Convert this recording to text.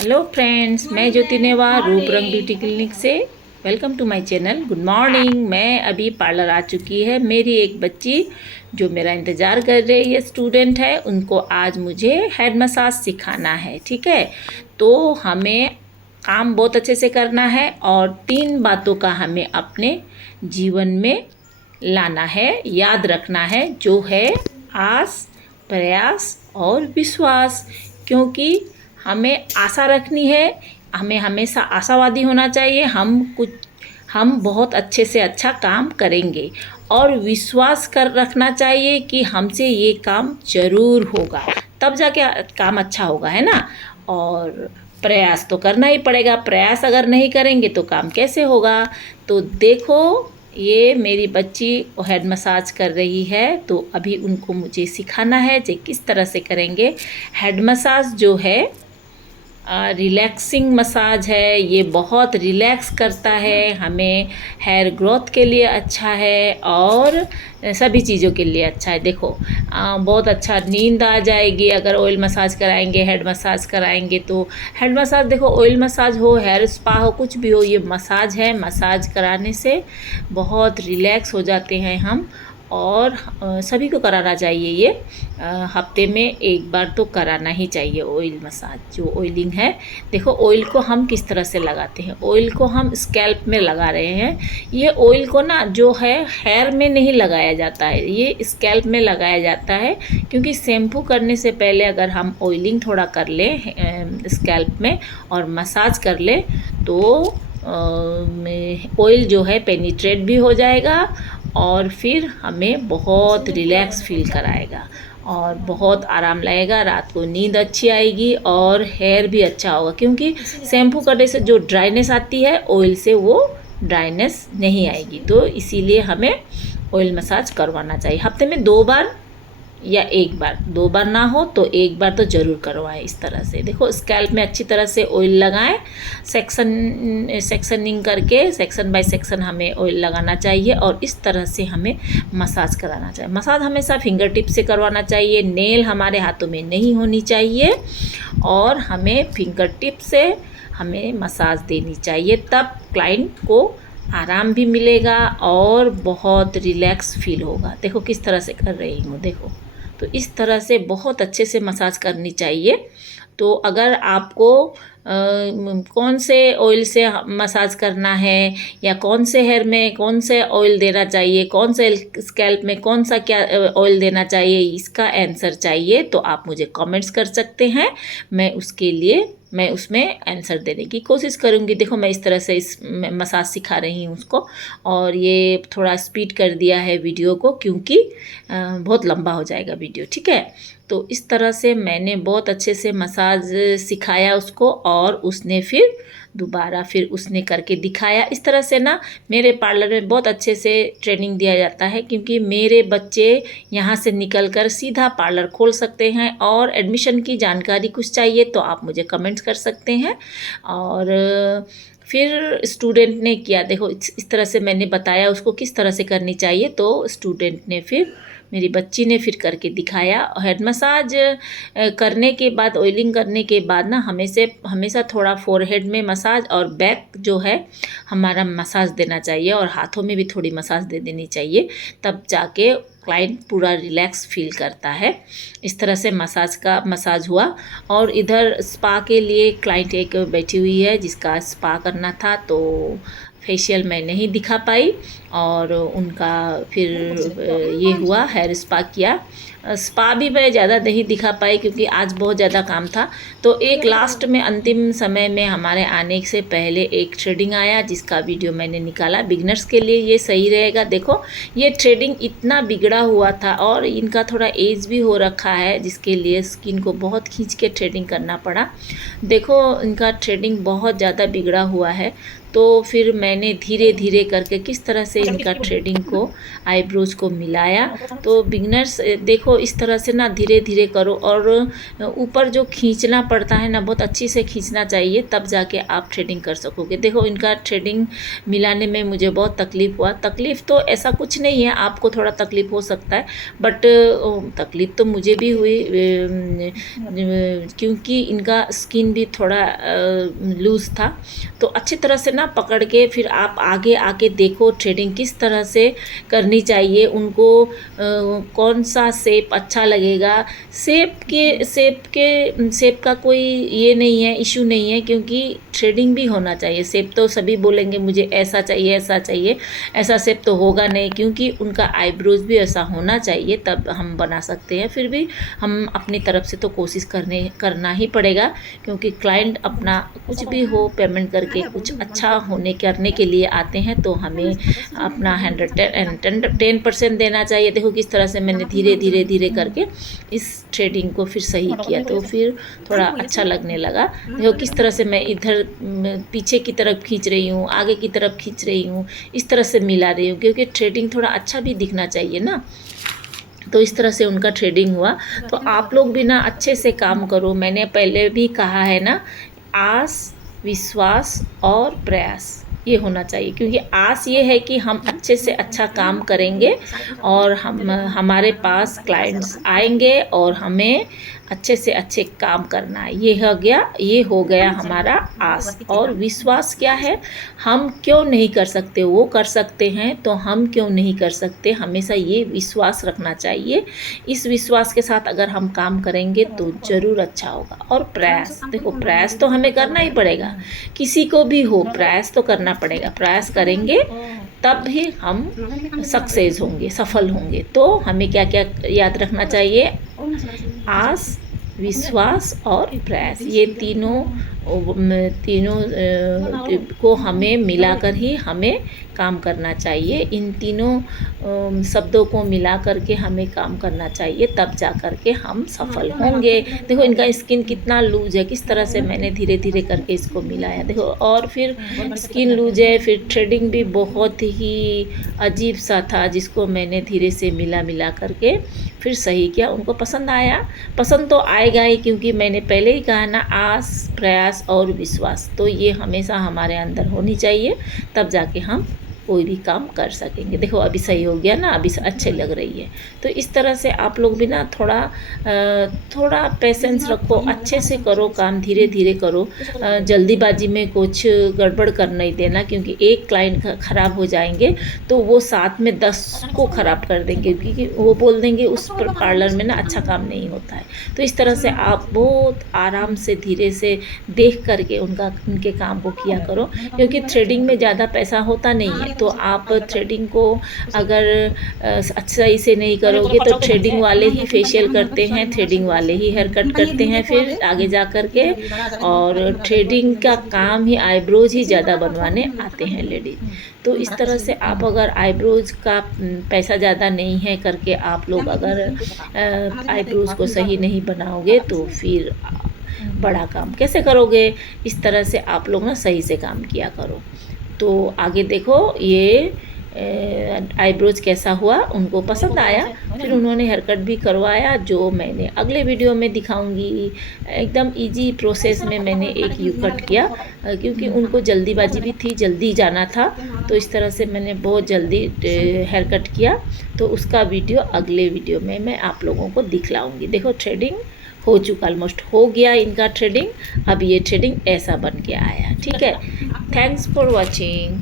Hello friends, मैं ज्योति नेवा Roop Rang beauty clinic से। Welcome to my channel. Good morning. मैं अभी पार्लर आ चुकी है। मेरी एक बच्ची जो मेरा इंतज़ार कर रही है, स्टूडेंट है, उनको आज मुझे हेड मसाज सिखाना है। ठीक है, तो हमें काम बहुत अच्छे से करना है और 3 बातों का हमें अपने जीवन में लाना है, याद रखना है, जो है आस, प्रयास और विश्वास। क्योंकि हमें आशा रखनी है, हमें हमेशा आशावादी होना चाहिए। हम बहुत अच्छे से अच्छा काम करेंगे और विश्वास कर रखना चाहिए कि हमसे ये काम ज़रूर होगा, तब जाके काम अच्छा होगा, है ना। और प्रयास तो करना ही पड़ेगा। प्रयास अगर नहीं करेंगे तो काम कैसे होगा। तो देखो, ये मेरी बच्ची हेड मसाज कर रही है, तो अभी उनको मुझे सिखाना है कि किस तरह से करेंगे। हेड मसाज जो है रिलैक्सिंग मसाज है। ये बहुत रिलैक्स करता है, हमें हेयर ग्रोथ के लिए अच्छा है और सभी चीज़ों के लिए अच्छा है। देखो, बहुत अच्छा नींद आ जाएगी अगर ऑयल मसाज कराएंगे, हेड मसाज कराएंगे तो। हेड मसाज देखो, ऑयल मसाज हो, हेयर स्पा हो, कुछ भी हो, ये मसाज है। मसाज कराने से बहुत रिलैक्स हो जाते हैं हम। और सभी को कराना चाहिए ये। हफ्ते में एक बार तो कराना ही चाहिए ऑयल मसाज। जो ऑयलिंग है, देखो ऑयल को हम किस तरह से लगाते हैं। ऑयल को हम स्कैल्प में लगा रहे हैं। ये ऑयल को ना जो है हेयर में नहीं लगाया जाता है, ये स्कैल्प में लगाया जाता है। क्योंकि शैम्पू करने से पहले अगर हम ऑयलिंग थोड़ा कर लें स्कैल्प में और मसाज कर लें तो ऑयल जो है पेनिट्रेट भी हो जाएगा और फिर हमें बहुत रिलैक्स फील कराएगा और बहुत आराम लगेगा। रात को नींद अच्छी आएगी और हेयर भी अच्छा होगा। क्योंकि शैम्पू करने से जो ड्राइनेस आती है, ऑयल से वो ड्राइनेस नहीं आएगी। तो इसीलिए हमें ऑयल मसाज करवाना चाहिए हफ्ते में 2 बार या 1 बार। 2 बार ना हो तो 1 बार तो ज़रूर करवाएं। इस तरह से देखो, स्कैल्प में अच्छी तरह से ऑयल लगाएं। सेक्शनिंग करके सेक्शन बाय सेक्शन हमें ऑयल लगाना चाहिए और इस तरह से हमें मसाज कराना चाहिए। मसाज हमेशा फिंगर टिप से करवाना चाहिए, नेल हमारे हाथों में नहीं होनी चाहिए और हमें फिंगर टिप से हमें मसाज देनी चाहिए। तब क्लाइंट को आराम भी मिलेगा और बहुत रिलैक्स फील होगा। देखो किस तरह से कर रही हूँ, देखो। तो इस तरह से बहुत अच्छे से मसाज करनी चाहिए। तो अगर आपको कौन से ऑयल से मसाज करना है या कौन से हेयर में कौन से ऑयल देना चाहिए, कौन से स्कैल्प में कौन सा क्या ऑयल देना चाहिए, इसका आंसर चाहिए तो आप मुझे कमेंट्स कर सकते हैं। मैं उसमें आंसर देने की कोशिश करूँगी। देखो, मैं इस तरह से इस मसाज सिखा रही हूँ उसको। और ये थोड़ा स्पीड कर दिया है वीडियो को, क्योंकि बहुत लंबा हो जाएगा वीडियो। ठीक है, तो इस तरह से मैंने बहुत अच्छे से मसाज सिखाया उसको और उसने फिर दोबारा उसने करके दिखाया। इस तरह से ना मेरे पार्लर में बहुत अच्छे से ट्रेनिंग दिया जाता है। क्योंकि मेरे बच्चे यहाँ से निकलकर सीधा पार्लर खोल सकते हैं। और एडमिशन की जानकारी कुछ चाहिए तो आप मुझे कमेंट्स कर सकते हैं। और फिर स्टूडेंट ने किया, देखो इस तरह से मैंने बताया उसको किस तरह से करनी चाहिए, तो स्टूडेंट ने फिर, मेरी बच्ची ने फिर करके दिखाया। हेड मसाज करने के बाद, ऑयलिंग करने के बाद ना हमेशा थोड़ा फोरहेड में मसाज और बैक जो है हमारा मसाज देना चाहिए और हाथों में भी थोड़ी मसाज दे देनी चाहिए। तब जाके क्लाइंट पूरा रिलैक्स फील करता है। इस तरह से मसाज हुआ। और इधर स्पा के लिए क्लाइंट एक बैठी हुई है जिसका स्पा करना था, तो फेशियल मैं नहीं दिखा पाई और उनका फिर ये हुआ, हेयर स्पा किया। स्पा भी मैं ज़्यादा नहीं दिखा पाई क्योंकि आज बहुत ज़्यादा काम था। तो एक लास्ट में अंतिम समय में हमारे आने से पहले एक थ्रेडिंग आया जिसका वीडियो मैंने निकाला। बिगनर्स के लिए ये सही रहेगा। देखो, ये थ्रेडिंग इतना बिगड़ा हुआ था और इनका थोड़ा एज भी हो रखा है, जिसके लिए स्किन को बहुत खींच के थ्रेडिंग करना पड़ा। देखो, इनका थ्रेडिंग बहुत ज़्यादा बिगड़ा हुआ है। तो फिर मैंने धीरे धीरे करके किस तरह से इनका थ्रेडिंग को, आईब्रोज को मिलाया। तो बिगनर्स देखो, देखो इस तरह से ना धीरे धीरे करो, और ऊपर जो खींचना पड़ता है ना, बहुत अच्छी से खींचना चाहिए, तब जाके आप थ्रेडिंग कर सकोगे। देखो इनका थ्रेडिंग मिलाने में मुझे बहुत तकलीफ़ हुआ। तकलीफ़ तो ऐसा कुछ नहीं है, आपको थोड़ा तकलीफ़ हो सकता है, बट तकलीफ़ तो मुझे भी हुई, क्योंकि इनका स्किन भी थोड़ा लूज़ था। तो अच्छी तरह से ना पकड़ के फिर आप आगे आके देखो थ्रेडिंग किस तरह से करनी चाहिए, उनको कौन सा शेप अच्छा लगेगा। शेप का कोई ये नहीं है, इशू नहीं है, क्योंकि थ्रेडिंग भी होना चाहिए। शेप तो सभी बोलेंगे मुझे ऐसा चाहिए, ऐसा चाहिए, ऐसा शेप तो होगा नहीं, क्योंकि उनका आईब्रोज भी ऐसा होना चाहिए, तब हम बना सकते हैं। फिर भी हम अपनी तरफ से तो कोशिश करना ही पड़ेगा, क्योंकि क्लाइंट अपना कुछ भी हो पेमेंट करके कुछ अच्छा करने के लिए आते हैं, तो हमें अपना 110% देना चाहिए। देखो किस तरह से मैंने धीरे धीरे धीरे करके इस थ्रेडिंग को फिर सही किया, तो फिर थोड़ा अच्छा लगने लगा। देखो किस तरह से मैं इधर पीछे की तरफ खींच रही हूँ, आगे की तरफ खींच रही हूँ, इस तरह से मिला रही हूँ, क्योंकि थ्रेडिंग थोड़ा अच्छा भी दिखना चाहिए ना। तो इस तरह से उनका थ्रेडिंग हुआ। तो आप लोग भी ना अच्छे से काम करो। मैंने पहले भी कहा है ना, आस, विश्वास और प्रयास ये होना चाहिए, क्योंकि आस ये है कि हम अच्छे से अच्छा काम करेंगे और हमारे पास क्लाइंट्स आएंगे और हमें अच्छे से अच्छे काम करना है। ये हो गया हमारा आस। और विश्वास क्या है, हम क्यों नहीं कर सकते, वो कर सकते हैं तो हम क्यों नहीं कर सकते, हमेशा ये विश्वास रखना चाहिए। इस विश्वास के साथ अगर हम काम करेंगे तो ज़रूर अच्छा होगा। और प्रयास, देखो प्रयास तो हमें करना ही पड़ेगा, किसी को भी हो प्रयास तो करना पड़ेगा। प्रयास करेंगे तब भी हम सक्सेस होंगे, सफल होंगे। तो हमें क्या क्या याद रखना चाहिए, आस, विश्वास और प्रयास, ये तीनों को हमें मिलाकर ही हमें काम करना चाहिए। इन तीनों शब्दों को मिला करके हमें काम करना चाहिए, तब जा कर के हम सफल होंगे। देखो इनका स्किन कितना लूज है, किस तरह से मैंने धीरे धीरे करके इसको मिलाया। देखो और फिर स्किन लूज है, फिर थ्रेडिंग भी बहुत ही अजीब सा था, जिसको मैंने धीरे से मिला करके फिर सही किया। उनको पसंद आया, पसंद तो आएगा ही, क्योंकि मैंने पहले ही कहा ना, आस, प्रयास और विश्वास, तो ये हमेशा हमारे अंदर होनी चाहिए, तब जाके हम कोई भी काम कर सकेंगे। देखो अभी सही हो गया ना, अभी अच्छे लग रही है। तो इस तरह से आप लोग भी ना थोड़ा पेशेंस रखो, अच्छे से करो काम, धीरे धीरे करो। जल्दीबाजी में कुछ गड़बड़ कर नहीं देना, क्योंकि एक क्लाइंट ख़राब हो जाएंगे तो वो साथ में 10 को ख़राब कर देंगे, क्योंकि वो बोल देंगे उस पार्लर में ना अच्छा काम नहीं होता है। तो इस तरह से आप बहुत आराम से धीरे से देख करके उनके काम को किया करो, क्योंकि थ्रेडिंग में ज़्यादा पैसा होता नहीं है। तो आप थ्रेडिंग को अगर सही से नहीं करोगे तो थ्रेडिंग वाले ही फेशियल करते हैं, थ्रेडिंग वाले ही हेयर कट करते हैं फिर आगे जा कर के, और थ्रेडिंग का काम ही आईब्रोज ही ज़्यादा बनवाने आते हैं लेडीज। तो इस तरह से आप अगर आईब्रोज का पैसा ज़्यादा नहीं है करके आप लोग अगर आईब्रोज को सही नहीं बनाओगे तो फिर बड़ा काम कैसे करोगे। इस तरह से आप लोग ना सही से काम किया करो। तो आगे देखो ये आईब्रोज कैसा हुआ, उनको पसंद आया, फिर उन्होंने हेयर कट भी करवाया, जो मैंने अगले वीडियो में दिखाऊंगी। एकदम इजी प्रोसेस में मैंने एक यू कट किया, क्योंकि उनको जल्दीबाजी भी थी, जल्दी जाना था, तो इस तरह से मैंने बहुत जल्दी हेयर कट किया। तो उसका वीडियो अगले वीडियो में मैं आप लोगों को दिखलाऊंगी। देखो थ्रेडिंग हो चुका, ऑलमोस्ट हो गया इनका थ्रेडिंग। अब ये थ्रेडिंग ऐसा बन के आया, ठीक है। Thanks for watching.